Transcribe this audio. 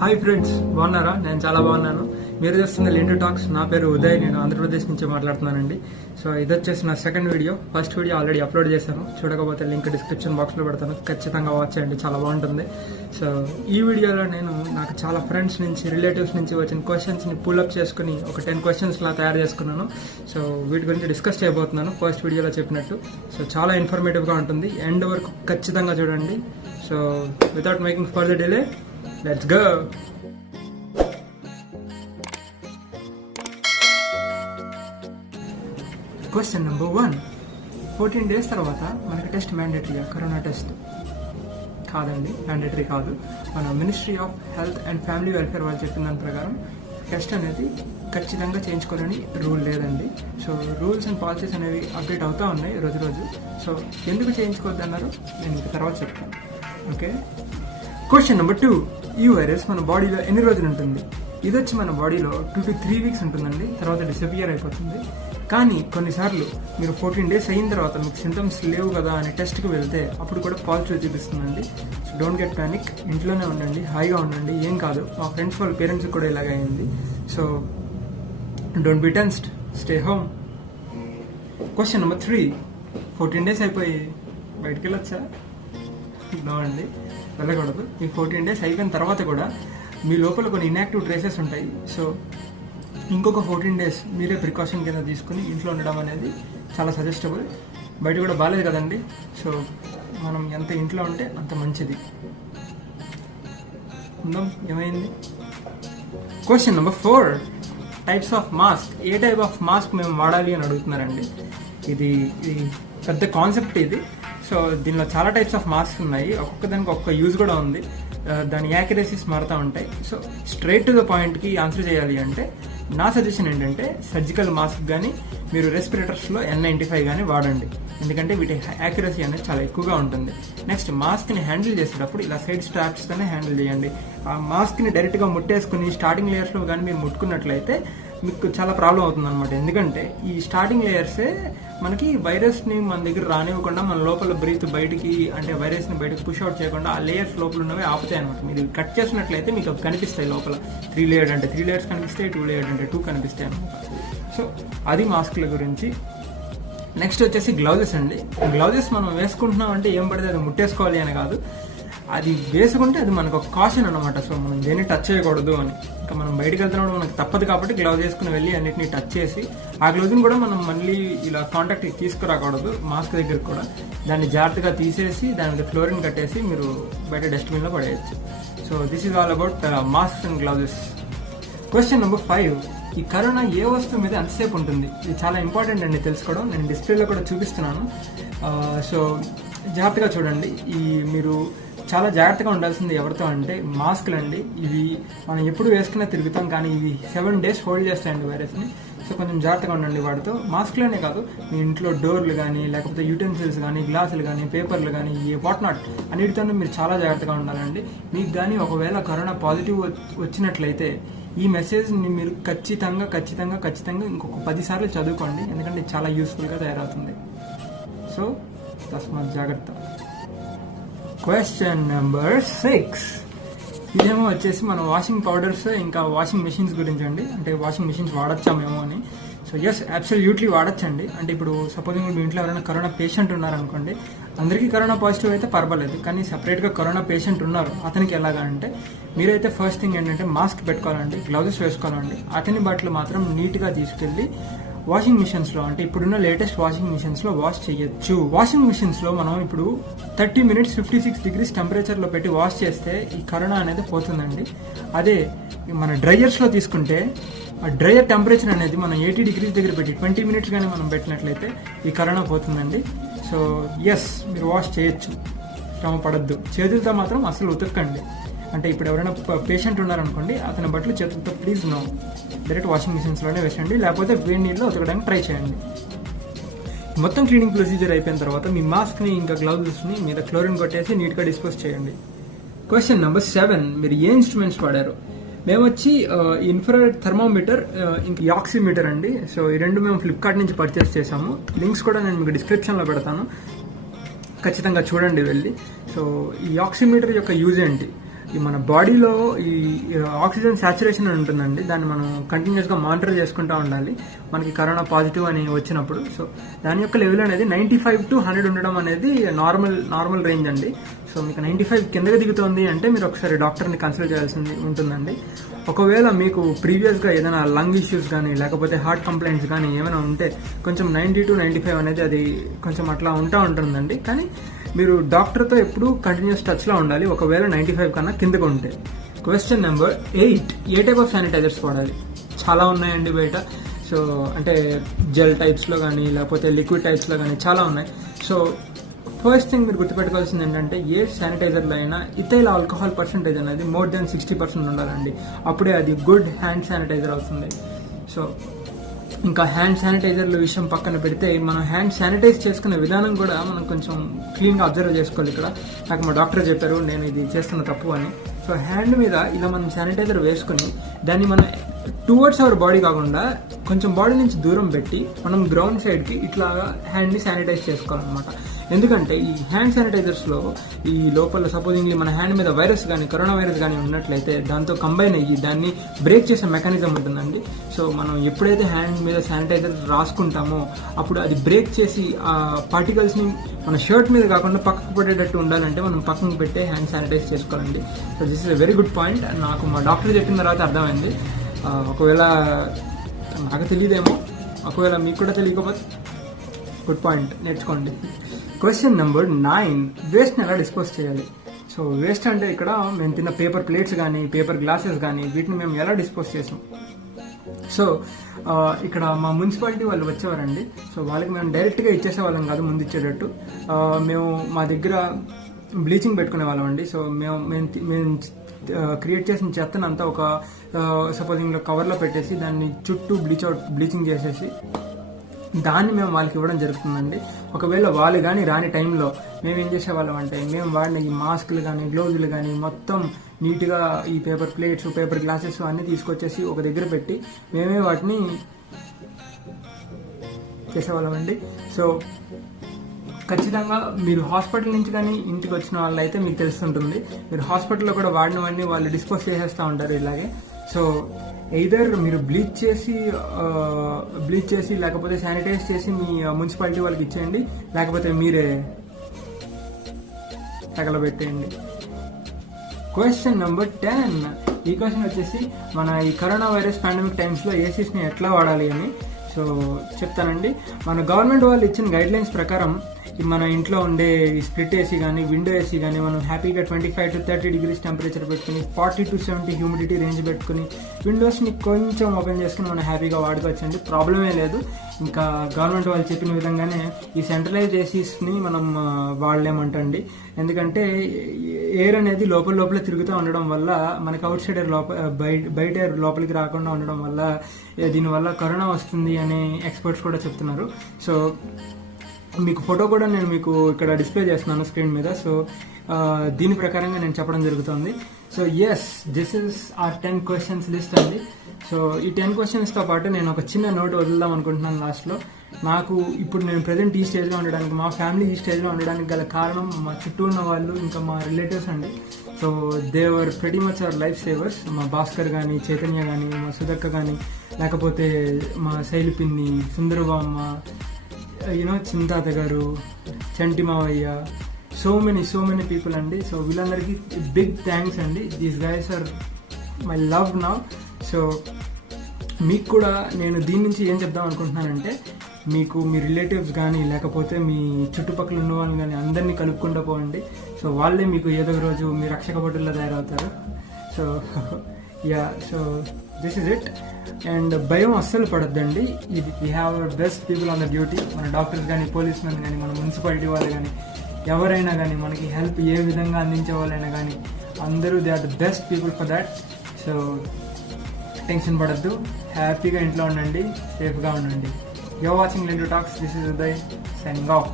Hi friends, బాగున్నారా? నేను చాలా బాగున్నాను. మీరు చేస్తున్న లిండు టాక్స్. నా పేరు ఉదయ్, నేను ఆంధ్రప్రదేశ్ నుంచి మాట్లాడుతున్నానండి. సో ఇది వచ్చేసి నా second video. First video already upload చేశాను, చూడకపోతే లింక్ డిస్క్రిప్షన్ బాక్స్లో పెడతాను, ఖచ్చితంగా వాచ్ చేయండి, చాలా బాగుంటుంది. సో ఈ వీడియోలో నేను నాకు చాలా ఫ్రెండ్స్ నుంచి, రిలేటివ్స్ నుంచి వచ్చిన క్వశ్చన్స్ని పుల్అప్ చేసుకుని ఒక 10 క్వశ్చన్స్ లా తయారు చేసుకున్నాను. సో వీటి గురించి డిస్కస్ చేయబోతున్నాను ఫస్ట్ వీడియోలో చెప్పినట్టు. సో చాలా ఇన్ఫర్మేటివ్గా ఉంటుంది, ఎండ్ వరకు ఖచ్చితంగా చూడండి. So without making further delay, let's go. Question number 1. 14 days తర్వాత మనకి టెస్ట్ మ్యాండేటరీగా? కరోనా టెస్ట్ కాదండి, మ్యాండేటరీ కాదు. మన ministry of health and family welfare వాళ్ళు చెప్పిన దాని ప్రకారం టెస్ట్ అనేది ఖచ్చితంగా చేయించుకోవాలని రూల్ లేదండి. సో రూల్స్ అండ్ పాలసీస్ అనేవి అప్డేట్ అవుతూ ఉన్నాయి రోజు రోజు. సో ఎందుకు చేయించుకోవద్దు అన్నారు నేను ఇంక తర్వాత చెప్తాను. ఓకే. Question number 2. ఈ వైరస్ మన బాడీలో ఎన్ని రోజులు ఉంటుంది? ఇది వచ్చి మన బాడీలో 2 to 3 weeks ఉంటుందండి, తర్వాత డిసపియర్ అయిపోతుంది. కానీ కొన్నిసార్లు మీరు 14 days అయిన తర్వాత మీకు సింటమ్స్ లేవు కదా అని టెస్ట్కి వెళ్తే అప్పుడు కూడా పాజిటివ్ చూపిస్తుందండి. సో డోంట్ గెట్ ప్యానిక్, ఇంట్లోనే ఉండండి, హాయిగా ఉండండి, ఏం కాదు. మా ఫ్రెండ్స్ వాళ్ళ పేరెంట్స్కి కూడా ఇలాగ అయింది. So don't be tensed, stay home. Question number 3. 14 days అయిపోయి బయటికి వెళ్ళొచ్చా? నో అండి, వెళ్ళకూడదు. ఈ 14 days అయిపోయిన తర్వాత కూడా మీ లోపల కొన్ని ఇన్యాక్టివ్ ట్రేసెస్ ఉంటాయి. సో ఇంకొక 14 days మీరే ప్రికాషన్ కింద తీసుకుని ఇంట్లో ఉండడం అనేది చాలా సజెస్టబుల్. బయట కూడా బాగాలేదు కదండి, సో మనం ఎంత ఇంట్లో ఉంటే అంత మంచిది. ఉందాం, ఏమైంది? Question number 4. Types of mask. A type of mask మేము వాడాలి అని అడుగుతున్నారండి. ఇది పెద్ద కాన్సెప్ట్ ఇది. సో దీనిలో చాలా టైప్స్ ఆఫ్ మాస్క్ ఉన్నాయి, ఒక్కొక్క దానికి ఒక్కొక్క యూజ్ కూడా ఉంది. దాని యాక్యురసీస్ మారుతూ ఉంటాయి. సో స్ట్రైట్ టు ద పాయింట్కి ఆన్సర్ చేయాలి అంటే నా సజెషన్ ఏంటంటే సర్జికల్ మాస్క్ కానీ మీరు రెస్పిరేటర్స్లో N95 కానీ వాడండి, ఎందుకంటే వీటి యాక్యురసీ అనేది చాలా ఎక్కువగా ఉంటుంది. నెక్స్ట్, మాస్క్ని హ్యాండిల్ చేసేటప్పుడు ఇలా సైడ్ స్ట్రాప్స్తోనే హ్యాండిల్ చేయండి. ఆ మాస్క్ని డైరెక్ట్గా ముట్టేసుకుని స్టార్టింగ్ లేయర్స్లో కానీ మీరు ముట్టుకున్నట్లయితే మీకు చాలా ప్రాబ్లం అవుతుంది అనమాట. ఎందుకంటే ఈ స్టార్టింగ్ లేయర్సే మనకి వైరస్ని మన దగ్గర రానివ్వకుండా, మన లోపల బ్రీత్ బయటికి, అంటే వైరస్ని బయటకు పుష్ అవుట్ చేయకుండా ఆ లేయర్స్ లోపల ఉన్నవి ఆపుతాయి అనమాట. మీరు కట్ చేసినట్లయితే మీకు అవి కనిపిస్తాయి లోపల. 3 లేయర్స్ అంటే 3 లేయర్స్ కనిపిస్తాయి, 2 లేయర్స్ అంటే 2 కనిపిస్తాయి అనమాట. సో అది మాస్క్ల గురించి. నెక్స్ట్ వచ్చేసి గ్లౌజెస్ అండి. గ్లౌజెస్ మనం వేసుకుంటున్నాం అంటే ఏం పడితే అది ముట్టేసుకోవాలి అని కాదు, అది వేసుకుంటే అది మనకు ఒక కాషన్ అనమాట. సో మనం దేన్ని టచ్ చేయకూడదు అని. ఇంకా మనం బయటకు వెళ్తున్నప్పుడు మనకు తప్పదు కాబట్టి గ్లౌజ్ వేసుకుని వెళ్ళి అన్నిటిని టచ్ చేసి, ఆ గ్లౌజ్ని కూడా మనం మళ్ళీ ఇలా కాంటాక్ట్ తీసుకురాకూడదు మాస్క్ దగ్గర కూడా. దాన్ని జాగ్రత్తగా తీసేసి దాని మీద ఫ్లోరిన్ కట్టేసి మీరు బయట డస్ట్బిన్లో పడేయచ్చు. So this is all about masks and gloves. Question number 5. ఈ కరోనా ఏ వస్తువు మీద ఎంతసేపు ఉంటుంది? ఇది చాలా ఇంపార్టెంట్ అండి తెలుసుకోవడం. నేను డిస్ప్లేలో కూడా చూపిస్తున్నాను. సో జాగ్రత్తగా చూడండి. మీరు చాలా జాగ్రత్తగా ఉండాల్సింది ఎవరితో అంటే మాస్క్లు అండి. ఇవి మనం ఎప్పుడు వేసుకునే తిరుగుతాం, కానీ ఇవి 7 days హోల్డ్ చేస్తాయండి వైరస్ని. సో కొంచెం జాగ్రత్తగా ఉండండి వాటితో. మాస్క్లోనే కాదు, మీ ఇంట్లో డోర్లు కానీ, లేకపోతే యూటెన్సిల్స్ కానీ, గ్లాసులు కానీ, పేపర్లు కానీ, వాట్ నాట్ అన్నిటితోనే మీరు చాలా జాగ్రత్తగా ఉండాలండి. మీకు కానీ ఒకవేళ కరోనా పాజిటివ్ వచ్చినట్లయితే ఈ మెసేజ్ని మీరు ఖచ్చితంగా ఇంకొక 10 సార్లు చదువుకోండి, ఎందుకంటే చాలా యూస్ఫుల్గా తయారవుతుంది. సో తస్మాత్ జాగ్రత్త. Question number 6. ఇదేమో వచ్చేసి మన వాషింగ్ పౌడర్స్ ఇంకా వాషింగ్ మెషిన్స్ గురించి అండి. అంటే వాషింగ్ మెషిన్స్ వాడచ్చా మేము అని. సో ఎస్, అబ్సల్యూట్లీ వాడచ్చండి. అంటే ఇప్పుడు సపోజింగ్ మీ ఇంట్లో ఎవరైనా కరోనా పేషెంట్ ఉన్నారనుకోండి, అందరికీ కరోనా పాజిటివ్ అయితే పర్వాలేదు, కానీ సపరేట్గా కరోనా పేషెంట్ ఉన్నారు, అతనికి ఎలాగా అంటే మీరైతే ఫస్ట్ థింగ్ ఏంటంటే మాస్క్ పెట్టుకోవాలండి, గ్లౌజెస్ వేసుకోవాలండి. అతని బట్టలు మాత్రం నీట్గా తీసుకెళ్ళి వాషింగ్ మిషన్స్లో, అంటే ఇప్పుడున్న లేటెస్ట్ వాషింగ్ మిషన్స్లో వాష్ చేయొచ్చు. వాషింగ్ మిషన్స్లో మనం ఇప్పుడు 30 minutes 56 degrees టెంపరేచర్లో పెట్టి వాష్ చేస్తే ఈ కరోనా అనేది పోతుందండి. అదే మన డ్రైయర్స్లో తీసుకుంటే ఆ డ్రైయర్ టెంపరేచర్ అనేది మనం 80 degrees దగ్గర పెట్టి 20 minutes కానీ మనం పెట్టినట్లయితే ఈ కరోనా పోతుందండి. సో ఎస్, మీరు వాష్ చేయొచ్చు, శ్రమ పడద్దు. చేతులతో మాత్రం అసలు ఉతకండి. అంటే ఇప్పుడు ఎవరైనా పేషెంట్ ఉన్నారనుకోండి, అతని బట్టలు చేతులతో ప్లీజ్ నో, డైరెక్ట్ వాషింగ్ మిషన్స్లోనే వేసండి, లేకపోతే వేడి నీళ్ళలో ఉతకడానికి ట్రై చేయండి. మొత్తం క్లీనింగ్ ప్రొసీజర్ అయిపోయిన తర్వాత మీ మాస్క్ని ఇంకా గ్లౌజెస్ని మీద క్లోరిన్ కొట్టేసి నీట్గా డిస్పోజ్ చేయండి. Question number 7. మీరు ఏ ఇన్స్ట్రుమెంట్స్ వాడారు? మేము వచ్చి ఇన్ఫ్రారెడ్ థర్మోమీటర్, ఇంకా యాక్సిమీటర్ అండి. సో ఈ రెండు మేము ఫ్లిప్కార్ట్ నుంచి పర్చేస్ చేసాము. లింక్స్ కూడా నేను మీకు డిస్క్రిప్షన్లో పెడతాను, ఖచ్చితంగా చూడండి వెళ్ళి. సో ఈ ఆక్సిమీటర్ యొక్క యూజ్ ఏంటి? ఈ మన బాడీలో ఈ ఆక్సిజన్ సాచురేషన్ అని ఉంటుందండి, దాన్ని మనం కంటిన్యూస్గా మానిటర్ చేసుకుంటూ ఉండాలి మనకి కరోనా పాజిటివ్ అని వచ్చినప్పుడు. సో దాని యొక్క లెవెల్ అనేది 95 to 100 ఉండడం అనేది నార్మల్ రేంజ్ అండి. సో మీకు 95 కిందకి దిగుతోంది అంటే మీరు ఒకసారి డాక్టర్ని కన్సల్ట్ చేయాల్సి ఉంటుందండి. ఒకవేళ మీకు ప్రీవియస్గా ఏదైనా లంగ్ ఇష్యూస్ కానీ లేకపోతే హార్ట్ కంప్లైంట్స్ కానీ ఏమైనా ఉంటే కొంచెం 90 to 95 అనేది అది కొంచెం అట్లా ఉంటుందండి. కానీ మీరు డాక్టర్తో ఎప్పుడూ కంటిన్యూస్ టచ్లో ఉండాలి ఒకవేళ 95 కన్నా కిందకు ఉంటే. క్వశ్చన్ నెంబర్ 8, ఏ టైప్ ఆఫ్ శానిటైజర్స్ వాడాలి? చాలా ఉన్నాయండి బయట. సో అంటే జెల్ టైప్స్లో కానీ లేకపోతే లిక్విడ్ టైప్స్లో కానీ చాలా ఉన్నాయి. సో ఫస్ట్ థింగ్ మీరు గుర్తుపెట్టుకోవాల్సింది ఏంటంటే ఏ శానిటైజర్లో అయినా ఇథైల్ ఆల్కహాల్ పర్సెంటేజ్ అనేది మోర్ దెన్ 60% ఉండాలండి. అప్పుడే అది గుడ్ హ్యాండ్ శానిటైజర్ అవుతుంది. సో ఇంకా హ్యాండ్ శానిటైజర్ల విషయం పక్కన పెడితే మనం హ్యాండ్ శానిటైజ్ చేసుకునే విధానం కూడా మనం కొంచెం క్లీన్గా అబ్జర్వ్ చేసుకోవాలి. ఇక్కడ నాకు మా డాక్టర్ చెప్పారు నేను ఇది చేస్తున్న తప్పు అని. సో హ్యాండ్ మీద ఇలా మనం శానిటైజర్ వేసుకుని దాన్ని మనం టువర్డ్స్ అవర్ బాడీ కాకుండా కొంచెం బాడీ నుంచి దూరం పెట్టి మనం గ్రౌండ్ సైడ్కి ఇట్లా హ్యాండ్ని శానిటైజ్ చేసుకోవాలన్నమాట. ఎందుకంటే ఈ హ్యాండ్ శానిటైజర్స్లో ఈ లోపల సపోజింగ్లీ మన హ్యాండ్ మీద వైరస్ కానీ కరోనా వైరస్ కానీ ఉన్నట్లయితే దాంతో కంబైన్ అయ్యి దాన్ని బ్రేక్ చేసే మెకానిజం ఉంటుందండి. సో మనం ఎప్పుడైతే హ్యాండ్ మీద శానిటైజర్ రాసుకుంటామో అప్పుడు అది బ్రేక్ చేసి ఆ పార్టికల్స్ని మన షర్ట్ మీద కాకుండా పక్కకు పడేటట్టు ఉండాలంటే మనం పక్కకు పెట్టే హ్యాండ్ శానిటైజ్ చేసుకోవాలండి. So this is a very good point. నాకు మా డాక్టర్ చెప్పిన తర్వాత అర్థమైంది. ఒకవేళ నాకు తెలియదేమో, ఒకవేళ మీకు కూడా తెలియకపోతే గుడ్ పాయింట్, నేర్చుకోండి. క్వశ్చన్ నెంబర్ 9, వేస్ట్ని ఎలా డిస్పోజ్ చేయాలి? సో వేస్ట్ అంటే ఇక్కడ మేము తిన్న పేపర్ ప్లేట్స్ కానీ పేపర్ గ్లాసెస్ కానీ వీటిని మేము ఎలా డిస్పోజ్ చేసాం. సో ఇక్కడ మా మున్సిపాలిటీ వాళ్ళు వచ్చేవారండి. సో వాళ్ళకి మేము డైరెక్ట్గా ఇచ్చేసేవాళ్ళం కాదు ముందు ఇచ్చేటట్టు. మేము మా దగ్గర బ్లీచింగ్ పెట్టుకునే వాళ్ళం అండి. సో మేము క్రియేట్ చేసిన చెత్తనంతా ఒక సపోజింగ్ కవర్లో పెట్టేసి దాన్ని చుట్టూ బ్లీచింగ్ చేసేసి దాన్ని మేము వాళ్ళకి ఇవ్వడం జరుగుతుందండి. ఒకవేళ వాళ్ళు కానీ రాని టైంలో మేము ఏం చేసేవాళ్ళం అంటే మేము వాడిన ఈ మాస్కులు కానీ గ్లౌజులు కానీ మొత్తం నీట్గా ఈ పేపర్ ప్లేట్స్ పేపర్ గ్లాసెస్ అన్నీ తీసుకొచ్చేసి ఒక దగ్గర పెట్టి మేమే వాటిని చేసేవాళ్ళం అండి. సో ఖచ్చితంగా మీరు హాస్పిటల్ నుంచి కానీ ఇంటికి వచ్చిన వాళ్ళు అయితే మీకు తెలుస్తుంటుంది. మీరు హాస్పిటల్లో కూడా వాడినవన్నీ వాళ్ళు డిస్పోజ్ చేసేస్తూ ఉంటారు ఇలాగే. సో ఎయిదర్ మీరు బ్లీచ్ చేసి లేకపోతే శానిటైజ్ చేసి మీ మున్సిపాలిటీ వాళ్ళకి ఇచ్చేయండి, లేకపోతే మీరే తగలబెట్టేయండి. క్వశ్చన్ నెంబర్ 10, ఈ క్వశ్చన్ వచ్చేసి మన ఈ కరోనా వైరస్ పాండమిక్ టైమ్స్లో ఏసీస్ని ఎట్లా వాడాలి అని. సో చెప్తానండి. మన గవర్నమెంట్ వాళ్ళు ఇచ్చిన గైడ్ లైన్స్ ప్రకారం మన ఇంట్లో ఉండే స్ప్లిట్ ఏసీ కానీ విండో ఏసీ కానీ మనం హ్యాపీగా 25 to 30 degrees టెంపరేచర్ పెట్టుకుని 40 to 70 హ్యూమిడిటీ రేంజ్ పెట్టుకుని విండోస్ని కొంచెం ఓపెన్ చేసుకుని మనం హ్యాపీగా వాడుకోవచ్చండి, ప్రాబ్లమే లేదు. ఇంకా గవర్నమెంట్ వాళ్ళు చెప్పిన విధంగానే ఈ సెంట్రలైజ్ ఏసీస్ని మనం వాడలేమంటండి. ఎందుకంటే ఎయిర్ అనేది లోపల తిరుగుతూ ఉండడం వల్ల మనకి అవుట్ సైడ్ ఎయిర్ బయట ఎయిర్ లోపలికి రాకుండా ఉండడం వల్ల దీనివల్ల కరోనా వస్తుంది అని ఎక్స్పర్ట్స్ కూడా చెప్తున్నారు. సో మీకు ఫోటో కూడా నేను మీకు ఇక్కడ డిస్ప్లే చేస్తున్నాను స్క్రీన్ మీద. సో దీని ప్రకారంగా నేను చెప్పడం జరుగుతుంది. So yes, this is our 10 questions list అండి. సో ఈ 10 questions-తో పాటు నేను ఒక చిన్న నోట్ వదులుదాం అనుకుంటున్నాను లాస్ట్లో. నాకు ఇప్పుడు నేను ప్రజెంట్ ఈ స్టేజ్లో ఉండడానికి, మా ఫ్యామిలీ ఈ స్టేజ్లో ఉండడానికి గల కారణం మా చుట్టూ ఉన్న వాళ్ళు ఇంకా మా రిలేటివ్స్ అండి. So they're pretty much our life savers. మా భాస్కర్ కానీ చైతన్య కానీ మా సుధక్క కానీ లేకపోతే మా శైలి పిన్ని సుందరబామ్మ, చింతాత గారు, చంటి మావయ్య, సో మెనీ పీపుల్ అండి. సో వీళ్ళందరికీ బిగ్ థ్యాంక్స్ అండి. These guys are my love now. So మీకు కూడా నేను దీని నుంచి ఏం చెప్దాం అనుకుంటున్నానంటే, మీకు మీ రిలేటివ్స్ కానీ లేకపోతే మీ చుట్టుపక్కల ఉన్న వాళ్ళు కానీ అందరినీ కలుపుకుంటూ పోండి. సో వాళ్ళే మీకు ఏదో రోజు మీ రక్షక భటుల్లో తయారవుతారు. So so this is it. And భయం అస్సలు పడద్దండి. ఇది we have our best people on the duty. మన డాక్టర్స్ కానీ పోలీస్ మెన్ కానీ మన మున్సిపాలిటీ వాళ్ళు కానీ ఎవరైనా కానీ మనకి హెల్ప్ ఏ విధంగా అందించే వాళ్ళైనా కానీ అందరూ they are the best people for that. So tension పడద్దు, హ్యాపీగా ఇంట్లో ఉండండి, సేఫ్గా ఉండండి. యూఆర్ వాచింగ్ లెండు talks. This is Uday signing of.